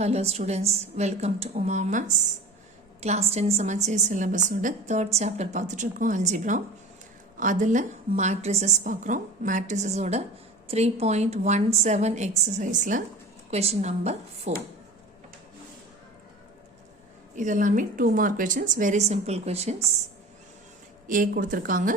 Hello students, welcome to Uma Maths. Class 10 Samacheer syllabus oda third chapter பார்த்துட்டுருக்கோம் Algebra. அதில் Matrices பார்க்குறோம். Matrices oda 3.17 exerciseல question number 4. இதெல்லாமே 2 mark questions, very simple questions. A கொடுத்துருக்காங்க,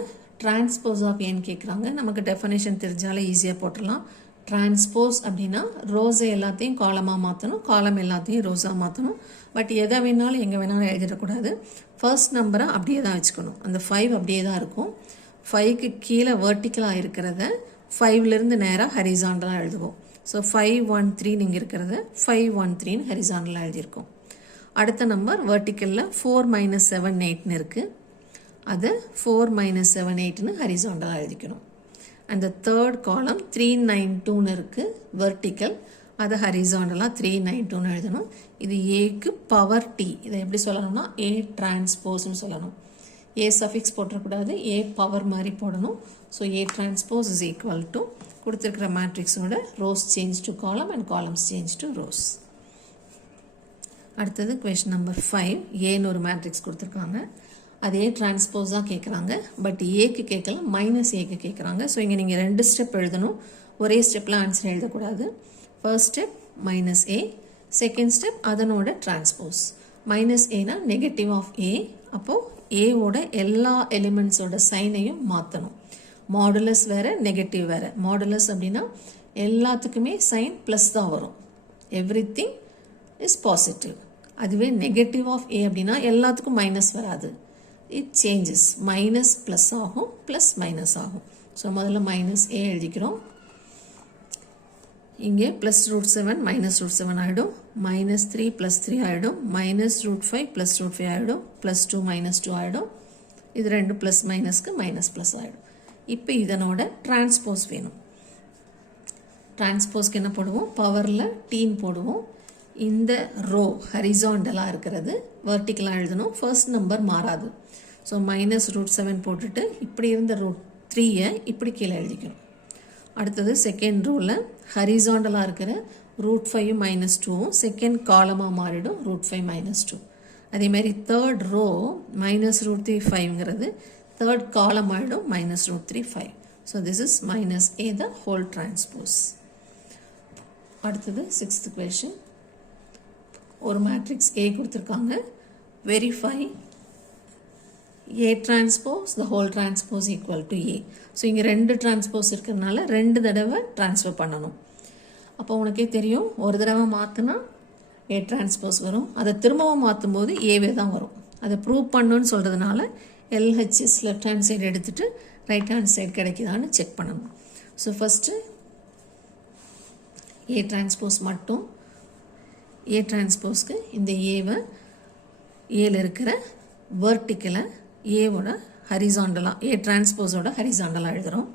transpose of N கேட்குறாங்க. நமக்கு definition தெரிஞ்சாலே ஈஸியாக போட்டுடலாம். Transpose அப்படின்னா ரோஸை எல்லாத்தையும் காலமாக மாற்றணும், காலம் எல்லாத்தையும் ரோஸாக மாற்றணும். பட் எதை வேணாலும் எங்கே வேணாலும் எழுதிடக்கூடாது. ஃபர்ஸ்ட் நம்பரை அப்படியே தான் வச்சுக்கணும். அந்த 5 அப்படியே தான் இருக்கும். 5க்கு கீழே வெர்டிக்கலாக இருக்கிறத 5லேருந்து நேராக ஹரிசாண்டலாக எழுதுவோம். ஸோ 513 நீங்கள் இருக்கிறத 513 ஹரிசாண்டலாக எழுதியிருக்கோம். அடுத்த நம்பர் வெர்டிக்கலில் 4 - 7 8ன்னு இருக்குது. அதை 4 - 7 8ன்னு ஹரிசாண்டலாக எழுதிக்கணும். அந்த தேர்ட் காலம் 392ன்னு இருக்குது வெர்டிக்கல், அதை ஹரிசாண்டலாக 392ன்னு எழுதணும். இது ஏக்கு பவர் டி. இதை எப்படி சொல்லணும்னா ஏ டிரான்ஸ்போஸ்ன்னு சொல்லணும். ஏ சஃபிக்ஸ் போட்டக்கூடாது, ஏ பவர் மாதிரி போடணும். So A transpose is equal to கொடுத்துருக்கிற மேட்ரிக்ஸோட rows change to column and columns change to rows. அடுத்தது கொஸ்டின் நம்பர் 5. ஏன்னு ஒரு மேட்ரிக்ஸ் கொடுத்துருக்காங்க, அதே டிரான்ஸ்போஸாக கேட்குறாங்க. பட் ஏக்கு கேட்கல, மைனஸ் ஏக்கு கேட்குறாங்க. ஸோ இங்கே நீங்கள் 2 ஸ்டெப் எழுதணும், ஒரே ஸ்டெப்பில் ஆன்சர் எழுதக்கூடாது. ஃபர்ஸ்ட் ஸ்டெப் மைனஸ் ஏ, செகண்ட் ஸ்டெப் அதனோட டிரான்ஸ்போஸ். மைனஸ் ஏனா நெகட்டிவ் ஆஃப் ஏ, அப்போது ஏவோட எல்லா எலிமெண்ட்ஸோட சைனையும் மாற்றணும். மாடுலஸ் வேறு, நெகட்டிவ் வேறு. மாடுலஸ் அப்படின்னா எல்லாத்துக்குமே சைன் ப்ளஸ் தான் வரும், எவ்ரிதிங் இஸ் பாசிட்டிவ். அதுவே நெகட்டிவ் ஆஃப் ஏ அப்படின்னா எல்லாத்துக்கும் மைனஸ் வராது, இட் சேஞ்சஸ், மைனஸ் ப்ளஸ் ஆகும், ப்ளஸ் மைனஸ் ஆகும். ஸோ முதல்ல மைனஸ் ஏ எழுதிக்கிறோம். இங்கே +√7 -√7 ஆகிடும், -3 +3 ஆகிடும், -√5 +√5 ஆகிடும், +2 -2 ஆகிடும். இது ரெண்டு ப்ளஸ் மைனஸ்க்கு மைனஸ் ப்ளஸ் ஆகிடும். இப்போ இதனோட டிரான்ஸ்போஸ் வேணும். டிரான்ஸ்போஸ்க்கு என்ன போடுவோம், பவரில் டீன் போடுவோம். இந்த ரோ ஹரிசாண்டலாக இருக்கிறது வெர்டிக்கலாக எழுதணும். ஃபர்ஸ்ட் நம்பர் மாறாது. ஸோ -√7 போட்டுட்டு இப்படி இருந்த √3 இப்படி கீழே எழுதிக்கணும். அடுத்தது செகண்ட் ரோவில் ஹரிசாண்டலாக இருக்கிற √5 -2 செகண்ட் காலமாக மாறிடும், √5 -2. அதேமாதிரி தேர்ட் ரோ -√3 5ங்கிறது தேர்ட் காலம் ஆகிடும், -√3 5. So this is -a the whole transpose. அடுத்தது 6th question. ஒரு மேட்ரிக்ஸ் A கொடுத்துருக்காங்க, verify A transpose the whole transpose equal to A. So இங்கே 2 டிரான்ஸ்போஸ் இருக்கிறதுனால 2 தடவை ட்ரான்ஸ்ஃபர் பண்ணணும். அப்போ உனக்கே தெரியும், ஒரு தடவை மாற்றினா A டிரான்ஸ்போஸ் வரும், அதை திரும்பவும் மாற்றும் போது ஏவே தான் வரும். அதை ப்ரூவ் பண்ணணும்னு சொல்கிறதுனால LHS லெஃப்ட் ஹேண்ட் சைடு எடுத்துகிட்டு ரைட் ஹேண்ட் சைடு கிடைக்குதான்னு செக் பண்ணணும். ஸோ ஃபஸ்ட்டு A டிரான்ஸ்போஸ் மட்டும், ஏ டிரான்ஸ்போஸ்க்கு இந்த ஏவை ஏல இருக்கிற வெர்டிக்கலை ஏவோட ஹரிசாண்டலாக, ஏ டிரான்ஸ்போஸோட ஹரிசாண்டலாக எழுதுகிறோம்.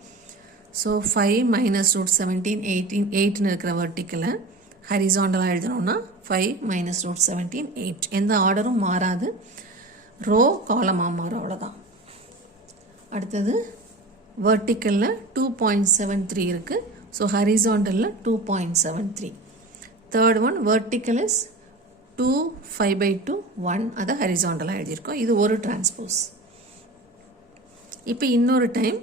ஸோ 5 -√17 8ன்னு இருக்கிற வெர்டிக்கலை ஹரிசாண்டலாக எழுதணும்னா 5 -√17 8. எந்த ஆர்டரும் மாறாது, ரோ காலமாக மாறும், அவ்வளோதான். அடுத்தது வெர்டிக்கலில் 2.73 இருக்குது. ஸோ ஹரிசாண்டலில் 2.73. தேர்ட் ஒன் வெர்டிக்கல் இஸ் 2 5/2 1, அதை ஹரிசாண்டலாக எழுதியிருக்கோம். இது ஒரு டிரான்ஸ்போஸ். இப்போ இன்னொரு டைம்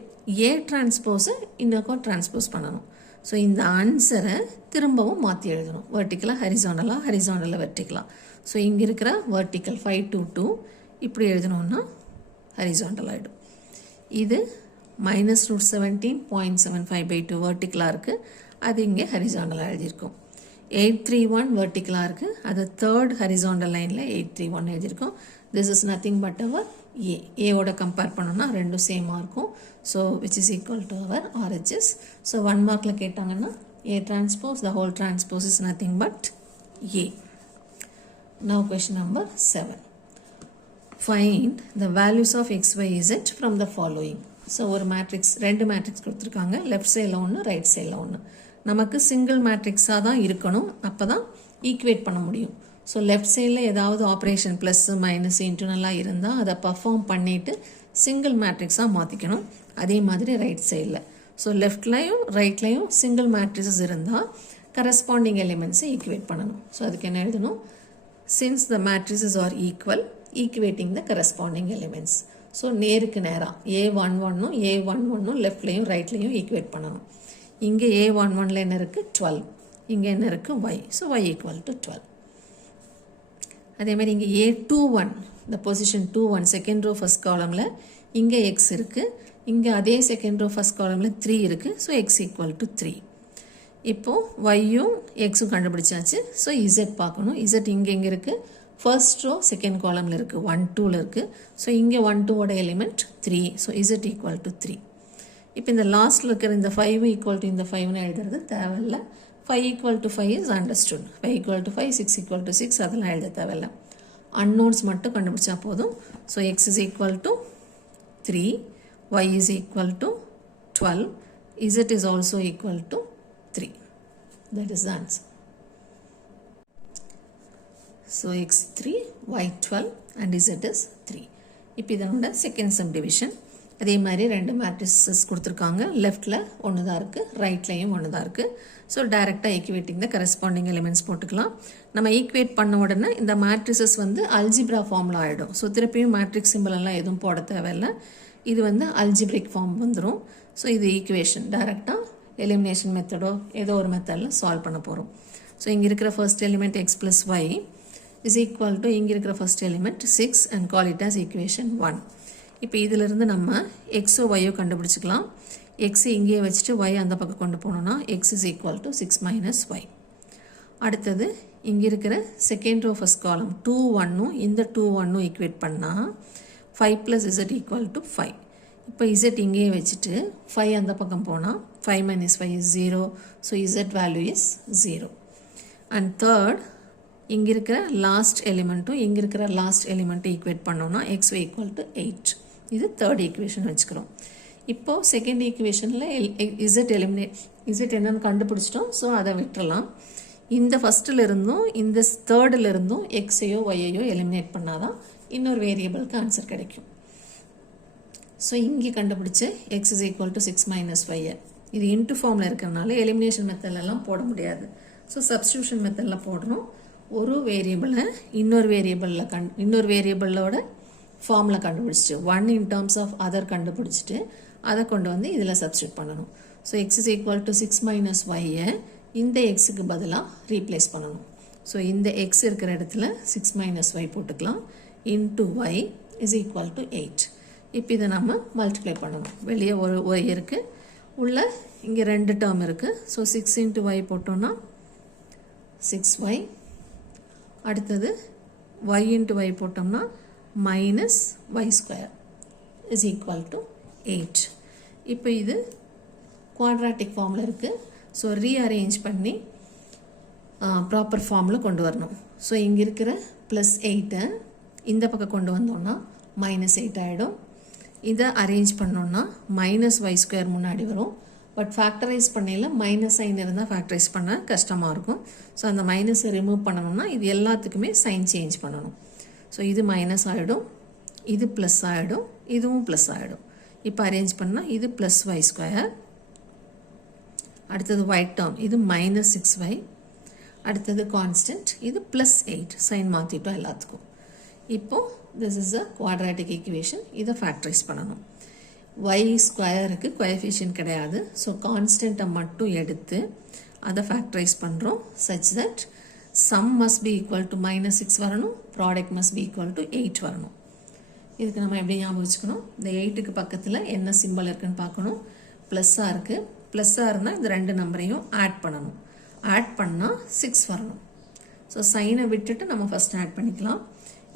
ஏ டிரான்ஸ்போஸை இன்னொரு டிரான்ஸ்போஸ் பண்ணணும். ஸோ இந்த ஆன்சரை திரும்பவும் மாற்றி எழுதணும், வெர்டிக்கலாக ஹரிசாண்டலாக, ஹரிசாண்டலாக வெர்டிக்கலாக. ஸோ இங்கே இருக்கிற வெர்டிக்கல் 5 to 2 இப்படி எழுதணும்னா ஹரிசாண்டல் ஆகிடும். இது -√17 0.75/2 வெர்டிக்கலாக இருக்குது, அது இங்கே ஹரிசாண்டலாக எழுதியிருக்கோம். 831 வெர்டிக்கலாக இருக்குது, அது தேர்ட் ஹரிசாண்டல் லைனில் 831 எழுதியிருக்கோம். This is nothing but our A. ஏவோட கம்பேர் பண்ணோன்னா ரெண்டும் சேமாக இருக்கும். So which is equal to our RHS. So 1 மார்க்கில் கேட்டாங்கன்னா A transpose the whole transpose is nothing but A. Now question number 7. Find the values of x, y, z from the following. So ஒரு matrix, 2 matrix கொடுத்துருக்காங்க, left சைடில் ஒன்று, right சைடில் ஒன்று. நமக்கு single மேட்ரிக்ஸாக தான் இருக்கணும், அப்போ தான் ஈக்குவேட் பண்ண முடியும். ஸோ லெஃப்ட் சைடில் ஏதாவது ஆப்ரேஷன் ப்ளஸ்ஸு மைனஸ் இன்டர்னலாக இருந்தால் அதை பர்ஃபார்ம் பண்ணிவிட்டு சிங்கிள் மேட்ரிக்ஸாக மாற்றிக்கணும். அதே மாதிரி ரைட் சைடில். ஸோ லெஃப்ட்லையும் ரைட்லையும் சிங்கிள் மேட்ரிக்ஸஸ் இருந்தால் corresponding elements equate பண்ணணும். ஸோ அதுக்கு என்ன எழுதணும்? Since the matrices are equal, equating the corresponding elements. So நேருக்கு நேராக A11 A11 லெஃப்ட்லேயும் ரைட்லேயும் ஈக்குவேட் பண்ணணும். இங்கே A11ல என்ன இருக்குது? 12. இங்கே என்ன இருக்குது? Y. So Y equal to 12. அதேமாதிரி இங்கே A21 இந்த பொசிஷன் 21 செகண்ட் ரோ ஃபர்ஸ்ட் காலமில் இங்கே எக்ஸ் இருக்குது. இங்கே அதே செகண்ட் ரோ ஃபர்ஸ்ட் காலமில் 3 இருக்குது. So X equal to 3. இப்போது ஒய்யும் எக்ஸும் கண்டுபிடிச்சாச்சு. ஸோ இசட் பார்க்கணும். இசட் இங்கே இருக்குது. ஃபர்ஸ்ட் ரோ செகண்ட் காலமில் இருக்குது. 1 2ல் இருக்குது. ஸோ இங்கே 1 2ஓட element 3. So Z equal to 3. இப்போ இந்த லாஸ்ட்டில் இருக்கிற இந்த 5 ஈக்குவல் டு இந்த 5னு எழுதுறது தேவையில்லை. 5 equal to 5 is understood. 5 equal to 5, 6 equal to 6 அதெல்லாம் எழுத தேவையில்லை. unknowns மட்டும் கண்டுபிடிச்சா போதும். So x is equal to 3, y is equal to 12, z is also equal to 3. That is the answer. So x 3, y 12 and z is 3. இப்போ இதனோட second subdivision. அதே மாதிரி ரெண்டு மேட்ரிசஸ் கொடுத்துருக்காங்க. லெஃப்டில் ஒன்று தான் இருக்குது, ரைட்லேயும் ஒன்று தான் இருக்குது. ஸோ டைரெக்டாக ஈக்குவேட்டிங் த கரஸ்பாண்டிங் எலிமெண்ட்ஸ் போட்டுக்கலாம். நம்ம ஈக்குவேட் பண்ண உடனே இந்த மேட்ரிசஸ் வந்து அல்ஜிப்ரா ஃபார்மில் ஆகிடும். ஸோ திருப்பியும் மேட்ரிக்ஸ் சிம்பிளெல்லாம் எதுவும் போட தேவையில்லை. இது வந்து அல்ஜிப்ரிக் ஃபார்ம் வந்துடும். ஸோ இது ஈக்குவேஷன் டைரெக்டாக எலிமினேஷன் மெத்தடோ ஏதோ ஒரு மெத்தடில் சால்வ் பண்ண போகிறோம். ஸோ இங்கே இருக்கிற first element x plus y is equal to இங்கே இருக்கிற first element 6 and call it as equation 1. இப்போ இதிலிருந்து நம்ம எக்ஸோ ஒய்யோ கண்டுபிடிச்சிக்கலாம். எக்ஸை இங்கேயே வச்சுட்டு ஒய் அந்த பக்கம் கொண்டு போனோம்னா x is equal to 6 minus y. அடுத்தது இங்கே இருக்கிற செகண்ட் ரோ ஃபர்ஸ்ட் காலம் 2 1 இந்த 2 1 ஈக்குவேட் பண்ணால் 5 ப்ளஸ் இசட் ஈக்குவல் டு 5. இப்போ இசட் இங்கேயே வச்சுட்டு 5 அந்த பக்கம் போனால் 5 minus 5 is 0. So Z value is 0. And third இங்கே இருக்கிற லாஸ்ட் எலிமெண்ட்டும் இங்கே இருக்கிற லாஸ்ட் எலிமெண்ட்டும் ஈக்குவேட் பண்ணோம்னா எக்ஸ் ஈக்குவல் டு 8. இது தேர்ட் ஈக்குவேஷன் வச்சுக்கிறோம். இப்போது செகண்ட் ஈக்குவேஷனில் இசட் என்னன்னு கண்டுபிடிச்சிட்டோம். ஸோ அதை விட்டுறலாம். இந்த ஃபஸ்ட்டில் இருந்தும் இந்த தேர்டில் இருந்தும் எக்ஸையோ ஒய்யையோ எலிமினேட் பண்ணாதான் இன்னொரு வேரியபிளுக்கு ஆன்சர் கிடைக்கும். ஸோ இங்கே கண்டுபிடிச்ச X is equal to 6 minus ஒய்யை இது இன்ட்டு ஃபார்மில் இருக்கிறனால எலிமினேஷன் மெத்தட்லலாம் போட முடியாது. ஸோ சப்ஸ்டியூஷன் மெத்தடில் போடணும். ஒரு வேரியபிளை இன்னொரு வேரியபிளோட ஃபார்மில் கண்டுபிடிச்சிட்டு 1 இன் டேர்ம்ஸ் ஆஃப் அதர் கண்டுபிடிச்சிட்டு அதை கொண்டு வந்து இதில் சப்ஸ்டியூட் பண்ணணும். So X is equal to 6 minus ஒய்யை இந்த எக்ஸுக்கு பதிலாக ரீப்ளேஸ் பண்ணணும். ஸோ இந்த எக்ஸ் இருக்கிற இடத்துல 6 மைனஸ் ஒய் போட்டுக்கலாம். Into y is equal to 8. இப்போ இதை நம்ம மல்டிப்ளை பண்ணணும். வெளியே ஒரு ஒய் இருக்குது, உள்ள இங்கே 2 டேர்ம் இருக்குது. ஸோ 6 இன்ட்டு ஒய் போட்டோன்னா 6y. அடுத்தது y இன்ட்டு ஒய் போட்டோம்னா minus y square is equal to 8. இப்போ இது குவாட்ராட்டிக் ஃபார்மில் இருக்குது. ஸோ ரீஅரேஞ்ச் பண்ணி ப்ராப்பர் ஃபார்மில் கொண்டு வரணும். ஸோ இங்கே இருக்கிற ப்ளஸ் 8 இந்த பக்கம் கொண்டு வந்தோம்னா மைனஸ் 8 ஆகிடும். இதை அரேஞ்ச் பண்ணோன்னா மைனஸ் ஒய் ஸ்கொயர் முன்னாடி வரும். பட் ஃபேக்டரைஸ் பண்ணையில் மைனஸ் சைன் இருந்தால் ஃபேக்டரைஸ் பண்ண கஷ்டமாக இருக்கும். ஸோ அந்த மைனஸை ரிமூவ் பண்ணணும்னா இது எல்லாத்துக்குமே சைன் சேஞ்ச் பண்ணணும். ஸோ இது மைனஸ் ஆகிடும், இது ப்ளஸ் ஆகிடும், இதுவும் ப்ளஸ் ஆகிடும். இப்போ அரேஞ்ச் பண்ணால் இது ப்ளஸ் ஒய் ஸ்கொயர். அடுத்தது ஒயிட் டேர்ம் இது மைனஸ் 6y. அடுத்தது கான்ஸ்டன்ட் இது ப்ளஸ் 8. சைன் மாற்றிட்டோம் எல்லாத்துக்கும். இப்போது this is a quadratic equation. இதை ஃபேக்டரைஸ் பண்ணணும். ஒய் ஸ்கொயருக்கு கோஎஃபிஷியன்ட் கிடையாது. ஸோ கான்ஸ்டன்ட்டை மட்டும் எடுத்து அதை ஃபேக்டரைஸ் பண்ணுறோம். Such that sum must be equal to minus 6 வரணும், product must be equal to 8 வரணும். இதுக்கு நம்ம எப்படி ஞாபகம் வச்சுக்கணும்? இந்த 8க்கு பக்கத்தில் என்ன சிம்பிள் இருக்குன்னு பார்க்கணும். ப்ளஸ்ஸாக இருக்குது. ப்ளஸ்ஸாக இருந்தால் இந்த 2 நம்பரையும் ஆட் பண்ணணும். ஆட் பண்ணால் 6 வரணும். ஸோ சைனை விட்டுட்டு நம்ம ஃபஸ்ட் ஆட் பண்ணிக்கலாம்.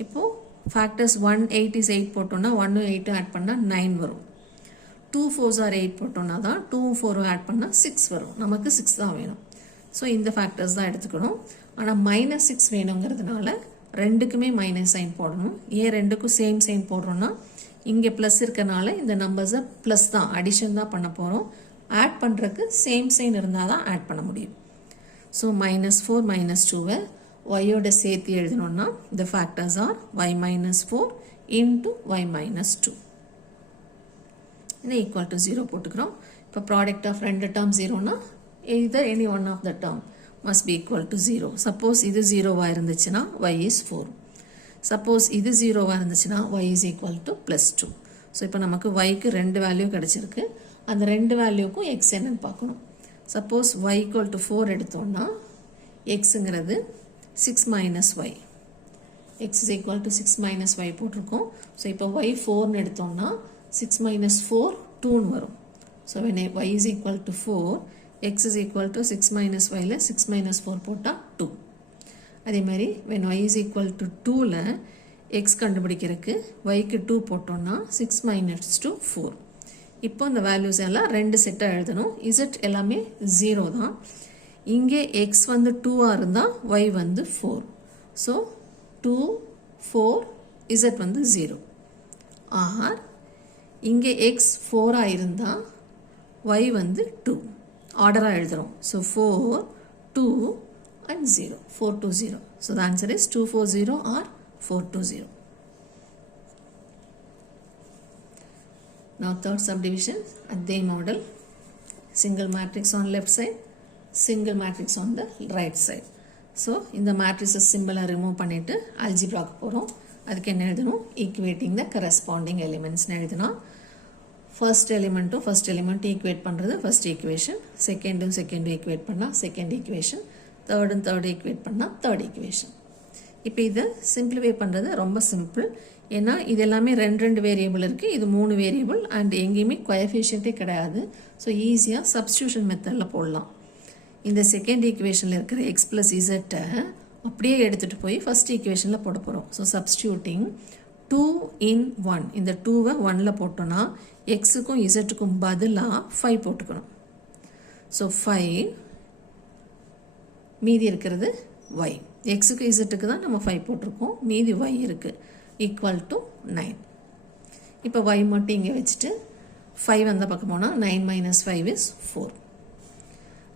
இப்போது ஃபேக்டர்ஸ் 1 8 is 8 போட்டோன்னா 1 8 ஆட் பண்ணால் 9 வரும். 2 4s are 8 போட்டோன்னா தான் 2 4 ஆட் பண்ணால் 6 வரும். நமக்கு 6 தான் வேணும். ஸோ இந்த ஃபேக்டர்ஸ் தான் எடுத்துக்கணும். ஆனால் மைனஸ் 6 வேணுங்கிறதுனால ரெண்டுக்குமே மைனஸ் சைன் போடணும். ஏன் ரெண்டுக்கும் சேம் சைன் போடுறோன்னா இங்கே ப்ளஸ் இருக்கனால இந்த நம்பர்ஸை ப்ளஸ் தான் அடிஷன் தான் பண்ண போகிறோம். ஆட் பண்ணுறதுக்கு சேம் சைன் இருந்தால் தான் ஆட் பண்ண முடியும். ஸோ மைனஸ் 4 மைனஸ் 2வை ஒய்யோட சேர்த்து எழுதணும்னா the factors are y minus 4 into y minus 2. இது ஈக்குவல் டு 0 போட்டுக்கிறோம். இப்போ ப்ராடக்ட் ஆஃப் 2 டேர்ம் 0னா either any one of the term must be equal to 0. Suppose இது 0 இருந்துச்சுன்னா y is 4. Suppose இது 0 இருந்துச்சுன்னா y is equal to plus 2. So இப்போ நமக்கு yக்கு ரெண்டு வேல்யூ கிடச்சிருக்கு. அந்த ரெண்டு வேல்யூக்கும் x என்னன்னு பார்க்கணும். சப்போஸ் y equal to 4 எடுத்தோம்னா xங்கிறது 6 minus y. x is equal to 6 minus y போட்டிருக்கோம். ஸோ இப்போ y 4 எடுத்தோம்னா 6 minus 4 2 வரும். So when y is equal to 4, x is equal to 6 minus y-ல 6 minus 4 போட்டால் 2. அதே மாதிரி when y is equal to 2ல x கண்டுபிடிக்கிறதுக்கு yக்கு 2 போட்டோம்னா 6 minus 2 4. இப்போ இந்த வேல்யூஸ் எல்லாம் ரெண்டு செட்டாக எழுதணும். z எல்லாமே 0 தான். இங்கே x வந்து 2ஆக இருந்தால் y வந்து 4. ஸோ 2 4 z வந்து 0. ஆர் இங்கே x 4ஆக இருந்தால் y வந்து 2. ஆர்டராக எழுதுகிறோம். So 4 2 and 0. 4 2 0. So the answer is 240 or 420. Now third subdivision, அதே model. Single matrix on left side, single matrix on the right side. So இந்த matrices symbol remove பண்ணிட்டு algebra போகிறோம். அதுக்கு என்ன எழுதணும்? Equating the corresponding elements எழுதணும். first element equate பண்ணுறது first equation, second equate பண்ணால் second equation, third equate பண்ணால் third equation. இப்போ இதை simplify பண்ணுறது ரொம்ப simple. ஏன்னா இது எல்லாமே ரெண்டு வேரியபிள் இருக்குது, இது 3 வேரியபிள் அண்ட் எங்கேயுமே கோஎஃபிஷியன்ட்டே கிடையாது. ஸோ ஈஸியாக சப்ஸ்டியூஷன் மெத்தடில் போடலாம். இந்த செகண்ட் ஈக்குவேஷனில் இருக்கிற x + z அப்படியே எடுத்துகிட்டு போய் ஃபர்ஸ்ட் ஈக்குவேஷனில் போட போகிறோம். ஸோ சப்ஸ்டியூட்டிங் 2 in 1, இந்த 2வை 1ல் போட்டோன்னா எக்ஸுக்கும் இசட்டுக்கும் பதிலாக 5 போட்டுக்கணும். ஸோ 5 மீதி இருக்கிறது y. எக்ஸுக்கு இசட்டுக்கு தான் நம்ம 5 போட்டிருக்கோம், மீதி y இருக்குது, ஈக்குவல் டு 9. இப்போ y மட்டும் இங்கே வச்சுட்டு 5 அந்த பக்கம் போனால் 9 minus 5 is 4.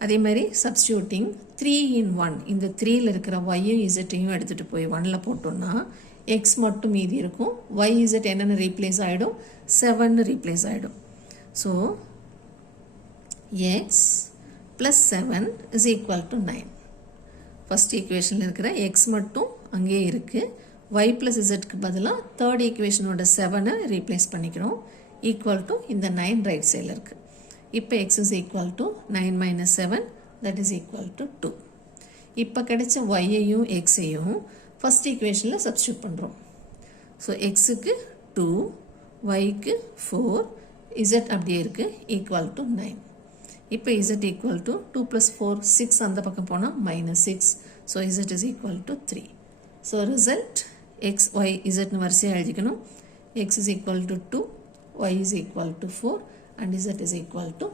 அதே மாதிரி சப்ஸ்டியூட்டிங் 3 in 1, இந்த 3ல் இருக்கிற yயும் இசட்டையும் எடுத்துகிட்டு போய் 1ல் போட்டோன்னா x மட்டும் மீதி இருக்கும், y z என்னென்னு ரீப்ளேஸ் ஆகிடும், 7 ரீப்ளேஸ் ஆகிடும். So x plus 7 is equal to 9. First ஈக்குவேஷனில் இருக்கிற x மட்டும் அங்கேயே இருக்குது, y plus zக்கு பதிலாக தேர்ட் ஈக்குவேஷனோட 7 ரீப்ளேஸ் பண்ணிக்கிறோம், ஈக்குவல் டு இந்த 9 ரைட் சைடில் இருக்குது. இப்போ x is equal to 9 minus 7, that is equal to 2. இப்போ கிடைச்ச yயையும் xயையும் ஃபர்ஸ்ட் ஈக்குவேஷனில் சப்ஸ்டியூட் பண்ணுறோம். ஸோ எக்ஸுக்கு 2, yக்கு 4, z அப்படியே இருக்குது, ஈக்குவல் டு 9. இப்போ z equal to 2 plus 4 6 அந்த பக்கம் போனால் -6. So z is equal to 3. So result x y z வரிசையாக எழுதிக்கணும். x is equal to 2, y is equal to 4 and z is equal to